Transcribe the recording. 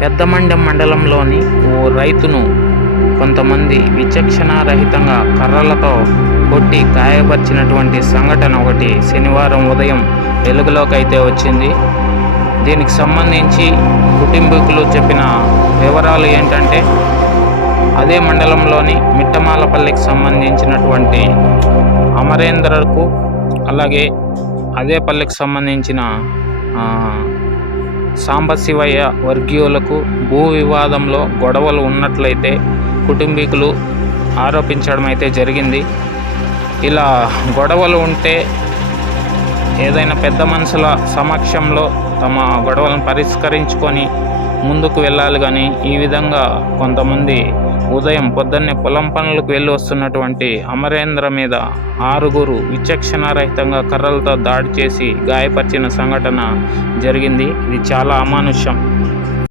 పెద్దమండెం మండలంలోని ఓ రైతును కొంతమంది విచక్షణారహితంగా కర్రలతో కొట్టి గాయపరిచినటువంటి సంఘటన ఒకటి శనివారం ఉదయం వెలుగులోకి అయితే వచ్చింది. దీనికి సంబంధించి కుటుంబీకులు చెప్పిన వివరాలు ఏంటంటే, అదే మండలంలోని మిట్టమాలపల్లికి సంబంధించినటువంటి అమరేందర్కు, అలాగే అదే పల్లికి సంబంధించిన సాంబశివయ్య వర్గీయులకు భూ వివాదంలో గొడవలు ఉన్నట్లయితే కుటుంబీకులు ఆరోపించడం అయితే జరిగింది. ఇలా గొడవలు ఉంటే ఏదైనా పెద్ద మనుషుల సమక్షంలో తమ గొడవలను పరిష్కరించుకొని ముందుకు వెళ్ళాలి. కానీ ఈ విధంగా కొంతమంది ఉదయం పొద్దున్నే పొలం పనులకు వెళ్ళి వస్తున్నటువంటి అమరేంద్ర మీద 6 విచక్షణారహితంగా కర్రలతో దాడి చేసి గాయపరిచిన సంఘటన జరిగింది. ఇది చాలా అమానుష్యం.